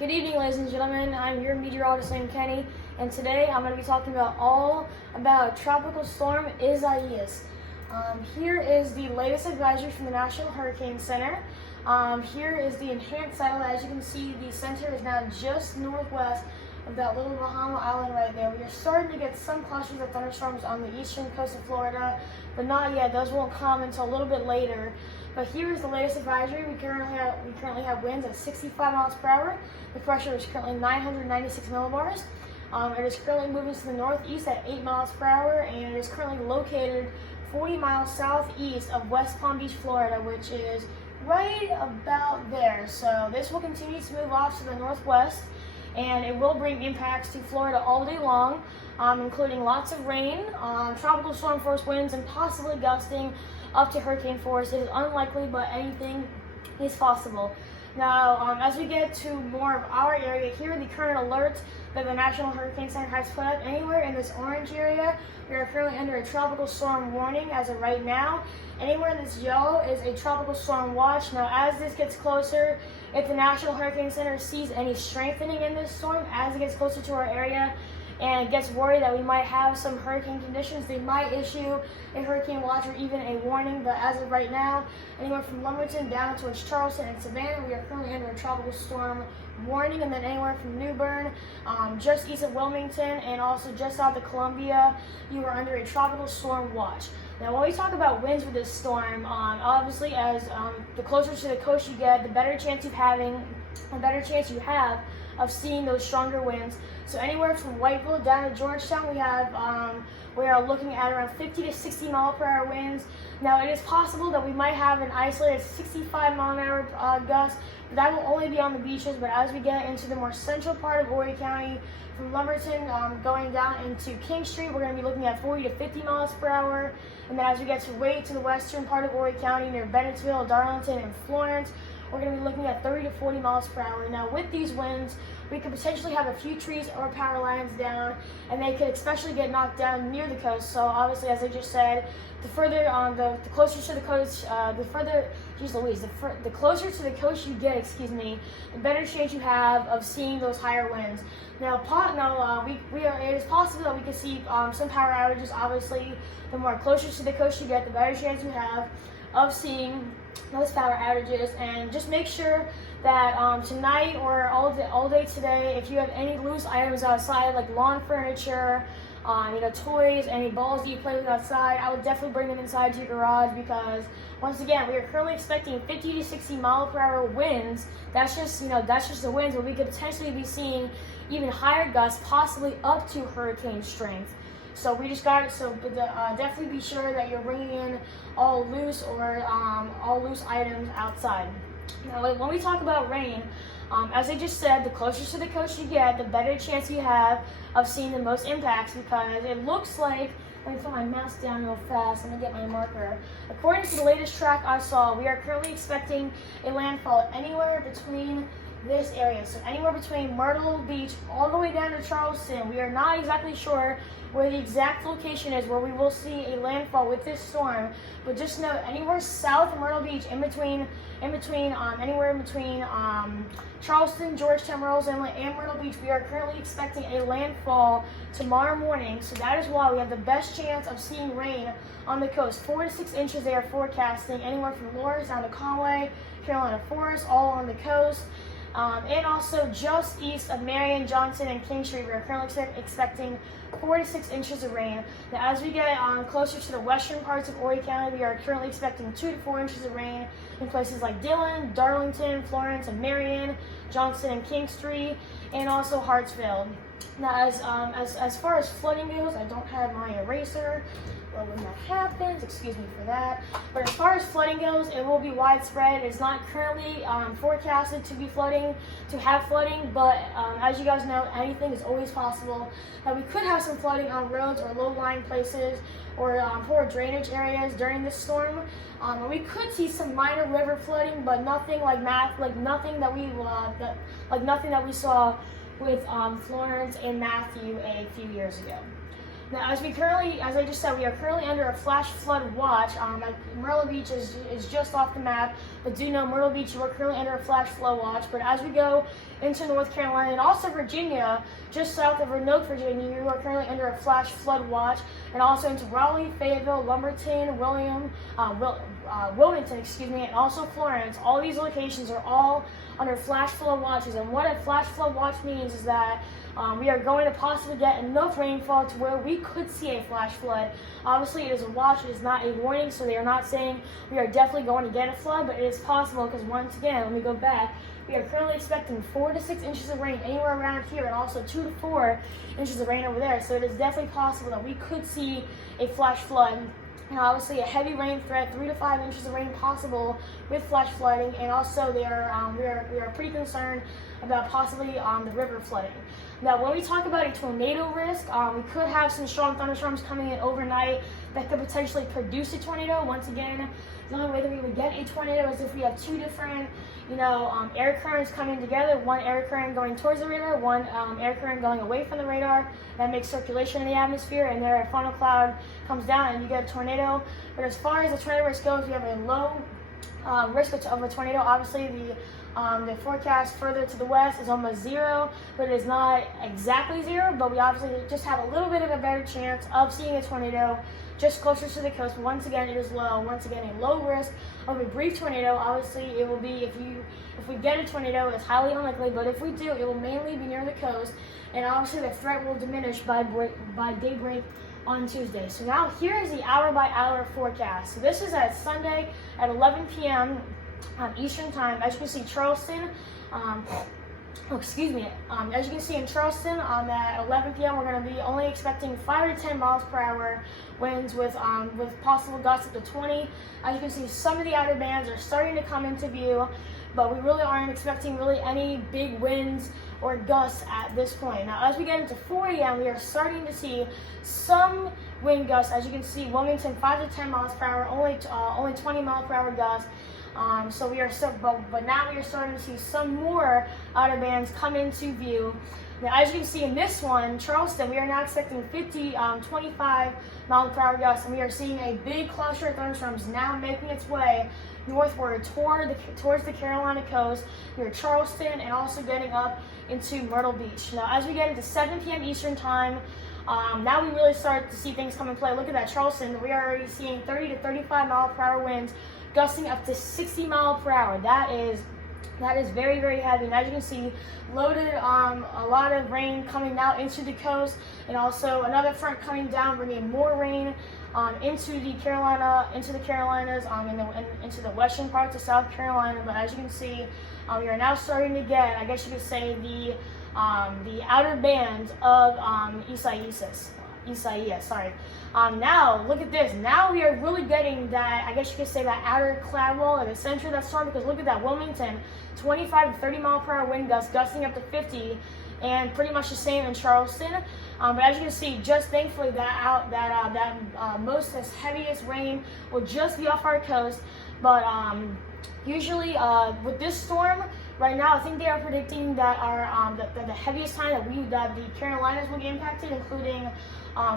Good evening, ladies and gentlemen. I'm your meteorologist named Kenny, and today I'm going to be talking about Tropical Storm Isaias. Here is the latest advisory from the National Hurricane Center. Here is the enhanced satellite. As you can see, the center is now just northwest of that little Bahama island right there. We are starting to get some clusters of thunderstorms on the eastern coast of Florida, but not yet. Those won't come until a little bit later. But here is the latest advisory. We currently have winds at 65 miles per hour. The pressure is currently 996 millibars. It is currently moving to the northeast at 8 miles per hour, and it is currently located 40 miles southeast of West Palm Beach, Florida, which is right about there. So this will continue to move off to the northwest, and it will bring impacts to Florida all day long, including lots of rain, tropical storm force winds, and possibly gusting up to hurricane force. It is unlikely, but anything is possible. Now, as we get to more of our area, here are the current alerts that the National Hurricane Center has put up. Anywhere in this orange area, we are currently under a tropical storm warning as of right now. Anywhere in this yellow is a tropical storm watch. Now, as this gets closer, if the National Hurricane Center sees any strengthening in this storm as it gets closer to our area and gets worried that we might have some hurricane conditions, they might issue a hurricane watch or even a warning. But as of right now, anywhere from Lumberton down towards Charleston and Savannah, we are currently under a tropical storm warning. And then anywhere from New Bern, just east of Wilmington, and also just south of Columbia, you are under a tropical storm watch. Now, when we talk about winds with this storm, obviously as the closer to the coast you get, the better chance you have of seeing those stronger winds. So anywhere from Whiteville down to Georgetown, we are looking at around 50 to 60 mile per hour winds. Now, it is possible that we might have an isolated 65 mile an hour gust, but that will only be on the beaches. But as we get into the more central part of Horry County, from Lumberton going down into King Street, we're going to be looking at 40 to 50 miles per hour. And then as we get to the western part of Horry County near Bennettsville, Darlington, and Florence, we're going to be looking at 30 to 40 miles per hour. Now, with these winds, we could potentially have a few trees or power lines down, and they could especially get knocked down near the coast. So obviously, as I just said, the closer to the coast, the closer to the coast you get, the better chance you have of seeing those higher winds. Now, it is possible that we could see some power outages. Obviously, the more closer to the coast you get, the better chance you have of seeing those power outages. And just make sure that tonight or all day today, if you have any loose items outside, like lawn furniture, toys, any balls that you play with outside, I would definitely bring them inside to your garage, because once again, we are currently expecting 50 to 60 mile per hour winds. That's just the winds, but we could potentially be seeing even higher gusts, possibly up to hurricane strength. So definitely be sure that you're bringing in all loose items outside. Now, when we talk about rain, as I just said, the closer to the coast you get, the better chance you have of seeing the most impacts, because it looks like, let me put my mask down real fast, let me get my marker. According to the latest track I saw, we are currently expecting a landfall anywhere between this area. So anywhere between Myrtle Beach all the way down to Charleston. We are not exactly sure where the exact location is where we will see a landfall with this storm, but just know anywhere south of Myrtle Beach, anywhere in between Charleston, Georgetown, Rose Inlet, and Myrtle Beach, we are currently expecting a landfall tomorrow morning. So that is why we have the best chance of seeing rain on the coast. 4 to 6 inches they are forecasting, anywhere from Lawrence down to Conway, Carolina Forest, all on the coast. And also just east of Marion, Johnson, and King Street, we are currently expecting 4 to 6 inches of rain. Now, as we get closer to the western parts of Horry County, we are currently expecting 2 to 4 inches of rain in places like Dillon, Darlington, Florence, and Marion, Johnson, and King Street, and also Hartsville. Now, as far as flooding goes, I don't have my eraser. Well, when that happens, excuse me for that. But as far as flooding goes, it will be widespread. It's not currently forecasted to have flooding, but as you guys know, anything is always possible. Now, we could have some flooding on roads or low-lying places or poor drainage areas during this storm. We could see some minor river flooding, but nothing nothing that we saw with Florence and Matthew a few years ago. Now, as I just said, we are currently under a flash flood watch. Myrtle Beach is just off the map, but do know Myrtle Beach, you are currently under a flash flood watch. But as we go into North Carolina and also Virginia, just south of Roanoke, Virginia. You are currently under a flash flood watch, and also into Raleigh, Fayetteville, Lumberton, Wilmington, and also Florence. All these locations are all under flash flood watches, and what a flash flood watch means is that we are going to possibly get enough rainfall to where we could see a flash flood. Obviously, it is a watch, it is not a warning, so they are not saying we are definitely going to get a flood, but it is possible because, once again, let me go back. We are currently expecting 4 to 6 inches of rain anywhere around here, and also 2 to 4 inches of rain over there. So it is definitely possible that we could see a flash flood. And obviously a heavy rain threat, 3 to 5 inches of rain possible with flash flooding, and also we are pretty concerned about possibly the river flooding. Now, when we talk about a tornado risk, we could have some strong thunderstorms coming in overnight that could potentially produce a tornado. Once again, the only way that we would get a tornado is if we have two different, air currents coming together. One air current going towards the radar, one air current going away from the radar. That makes circulation in the atmosphere, and there a funnel cloud comes down, and you get a tornado. But as far as the tornado risk goes, we have a low risk of a tornado. Obviously, the forecast further to the west is almost zero, but it is not exactly zero. But we obviously just have a little bit of a better chance of seeing a tornado just closer to the coast. But once again, it is low. Once again, a low risk of a brief tornado. Obviously, it will be if we get a tornado, it's highly unlikely. But if we do, it will mainly be near the coast, and obviously the threat will diminish by daybreak on Tuesday. So now here is the hour-by-hour forecast. So this is at Sunday at 11 p.m. Eastern time. As you can see, Charleston. As you can see in Charleston, at 11 p.m. we're going to be only expecting 5 to 10 miles per hour winds with possible gusts up to 20. As you can see, some of the outer bands are starting to come into view, but we really aren't expecting any big winds or gusts at this point. Now, as we get into 4 a.m., we are starting to see some wind gusts. As you can see, Wilmington 5 to 10 miles per hour, only 20 mile per hour gusts. But now we are starting to see some more outer bands come into view. Now, as you can see in this one, Charleston, we are now expecting 25 mile per hour gusts, and we are seeing a big cluster of thunderstorms now making its way northward towards the Carolina coast near Charleston, and also getting up into Myrtle Beach. Now, as we get into 7 p.m. Eastern time, now we really start to see things come in play. Look at that, Charleston. We are already seeing 30 to 35 mile per hour winds, gusting up to 60 mile per hour. That is very, very heavy. And as you can see, loaded a lot of rain coming now into the coast, and also another front coming down, bringing more rain into the Carolinas, into the western parts of South Carolina. But as you can see, we are now starting to get, I guess you could say, the outer band of Isaias. Now look at this. Now we are really getting that, I guess you could say, that outer cloud wall in the center of that storm, because look at that, Wilmington, 25 to 30 mile per hour wind gusts, gusting up to 50, and pretty much the same in Charleston. But as you can see, just thankfully most heaviest rain will just be off our coast. But usually with this storm right now, I think they are predicting that the heaviest time that the Carolinas will get impacted, including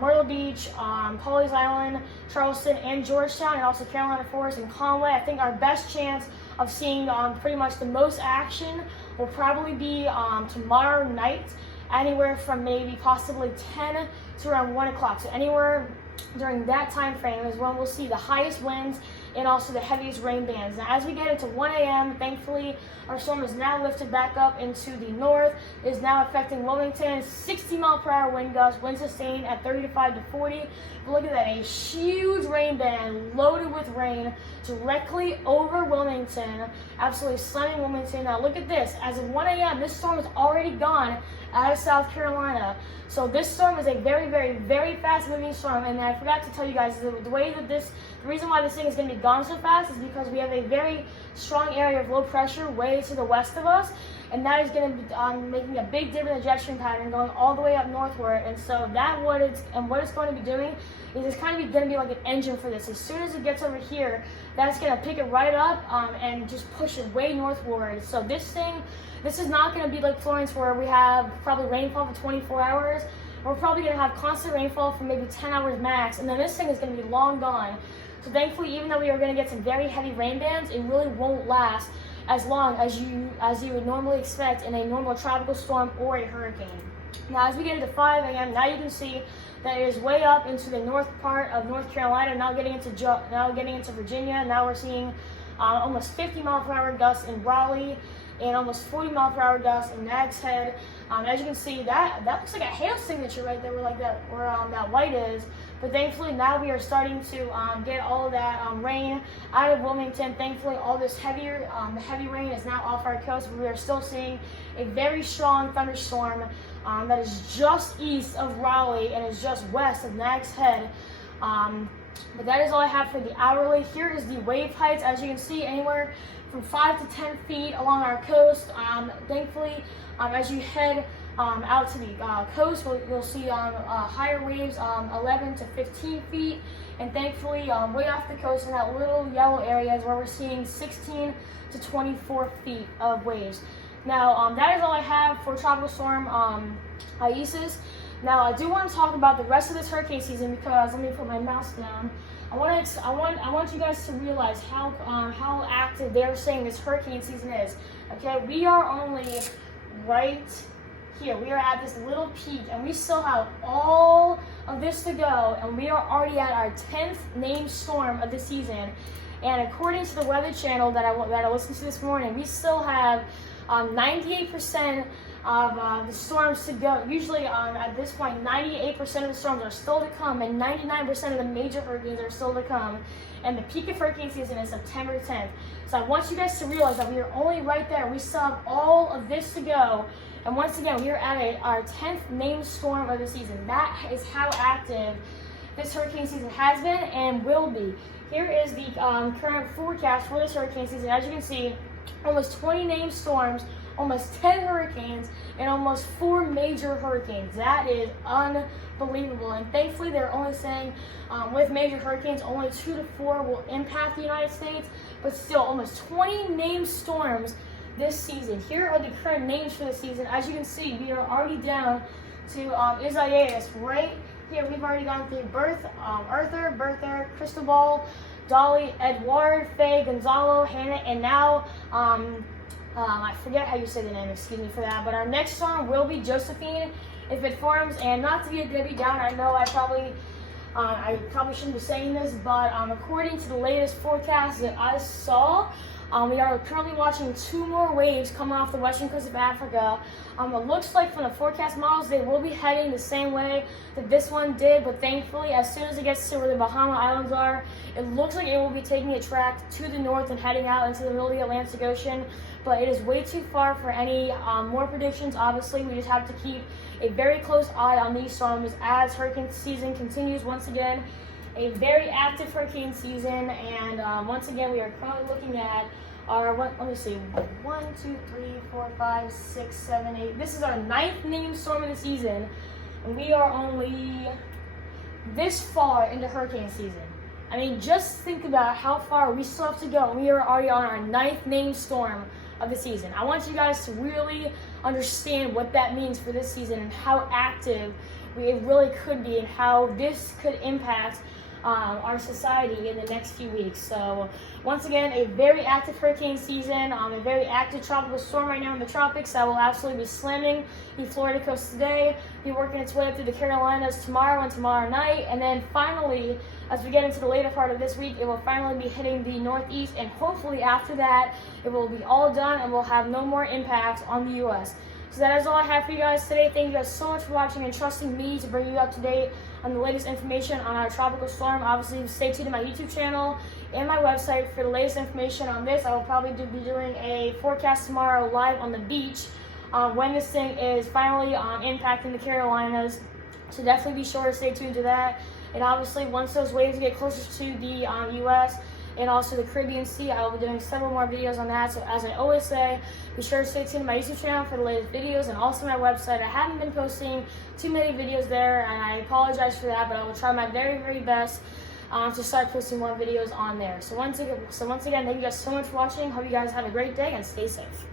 Myrtle Beach, Pawleys Island, Charleston, and Georgetown, and also Carolina Forest and Conway. I think our best chance of seeing pretty much the most action will probably be tomorrow night, anywhere from maybe possibly 10 to around 1 o'clock. So anywhere during that time frame is when we'll see the highest winds and also the heaviest rain bands. Now, as we get into 1 a.m., thankfully, our storm is now lifted back up into the north. It is now affecting Wilmington, 60 mile per hour wind gusts, wind sustained at 35 to 40. But look at that, a huge rain band loaded with rain directly over Wilmington, absolutely slamming Wilmington. Now, look at this. As of 1 a.m., this storm is already gone out of South Carolina. So this storm is a very, very, very fast-moving storm. And I forgot to tell you guys, the reason why this thing is going to be gone so fast is because we have a very strong area of low pressure way to the west of us, and that is going to be making a big dip in the jet stream pattern going all the way up northward. And so what it's going to be doing is it's kind of going to be like an engine for this. As soon as it gets over here, that's going to pick it right up and just push it way northward. So this is not going to be like Florence, where we have probably rainfall for 24 hours. We're probably going to have constant rainfall for maybe 10 hours max, and then this thing is going to be long gone. So thankfully, even though we are going to get some very heavy rain bands, it really won't last as long as you would normally expect in a normal tropical storm or a hurricane. Now, as we get into 5 a.m., now you can see that it is way up into the north part of North Carolina. Now getting into Virginia. Now we're seeing almost 50 mile per hour gusts in Raleigh and almost 40 mile per hour gusts in Nags Head. As you can see, that looks like a hail signature right there, where that white is. But thankfully, now we are starting to get all of that rain out of Wilmington. Thankfully, all this heavy rain is now off our coast. But we are still seeing a very strong thunderstorm that is just east of Raleigh and is just west of Nags Head. But that is all I have for the hourly. Here is the wave heights. As you can see, anywhere from 5 to 10 feet along our coast. Thankfully, as you head out to the coast, you'll see higher waves, 11 to 15 feet. And thankfully, way off the coast in that little yellow area is where we're seeing 16 to 24 feet of waves. Now, that is all I have for Tropical Storm Isis. Now, I do want to talk about the rest of this hurricane season because, let me put my mouse down. I want you guys to realize how active they're saying this hurricane season is. Okay, we are only right here. We are at this little peak, and we still have all of this to go, and we are already at our 10th named storm of the season. And according to the Weather Channel that I listened to this morning, we still have 98% of the storms to go. Usually, at this point, 98% of the storms are still to come, and 99% of the major hurricanes are still to come. And the peak of hurricane season is September 10th. So I want you guys to realize that we are only right there. We still have all of this to go. And once again, we are at our 10th named storm of the season. That is how active this hurricane season has been and will be. Here is the current forecast for this hurricane season. As you can see, almost 20 named storms, almost 10 hurricanes, and almost 4 major hurricanes. That is unbelievable. And thankfully, they're only saying with major hurricanes, only 2 to 4 will impact the United States, but still almost 20 named storms this season. Here are the current names for the season. As you can see, we are already down to Isaias. Right here, we've already gone through Arthur, Bertha, Cristobal, Dolly, Edward, Faye, Gonzalo, Hannah, and now I forget how you say the name, excuse me for that, but our next storm will be Josephine if it forms. And not to be a Debbie Downer, I know I probably shouldn't be saying this, but according to the latest forecast that I saw, we are currently watching 2 more waves coming off the western coast of Africa. It looks like from the forecast models, they will be heading the same way that this one did, but thankfully, as soon as it gets to where the Bahama Islands are, it looks like it will be taking a track to the north and heading out into the middle of the Atlantic Ocean. But it is way too far for any more predictions. Obviously, we just have to keep a very close eye on these storms as hurricane season continues. Once again, a very active hurricane season, and once again, we are currently looking at our, let me see, 1, 2, 3, 4, 5, 6, 7, 8. This is our 9th named storm of the season, and we are only this far into hurricane season. I mean, just think about how far we still have to go. We are already on our 9th named storm of the season. I want you guys to really understand what that means for this season and how active it really could be and how this could impact our society in the next few weeks. So once again, a very active hurricane season, a very active tropical storm right now in the tropics that will absolutely be slamming the Florida coast today, be working its way up through the Carolinas tomorrow and tomorrow night, and then finally, as we get into the later part of this week, it will finally be hitting the northeast, and hopefully after that, it will be all done and will have no more impact on the U.S. So that is all I have for you guys today. Thank you guys so much for watching and trusting me to bring you up to date on the latest information on our tropical storm. Obviously, stay tuned to my YouTube channel and my website for the latest information on this. I will probably be doing a forecast tomorrow live on the beach when this thing is finally impacting the Carolinas. So definitely be sure to stay tuned to that. And obviously, once those waves get closer to the U.S., and also the Caribbean Sea, I will be doing several more videos on that. So as I always say, be sure to stay tuned to my YouTube channel for the latest videos, and also my website. I haven't been posting too many videos there, and I apologize for that, but I will try my very, very best to start posting more videos on there. So once again, thank you guys so much for watching. Hope you guys have a great day and stay safe.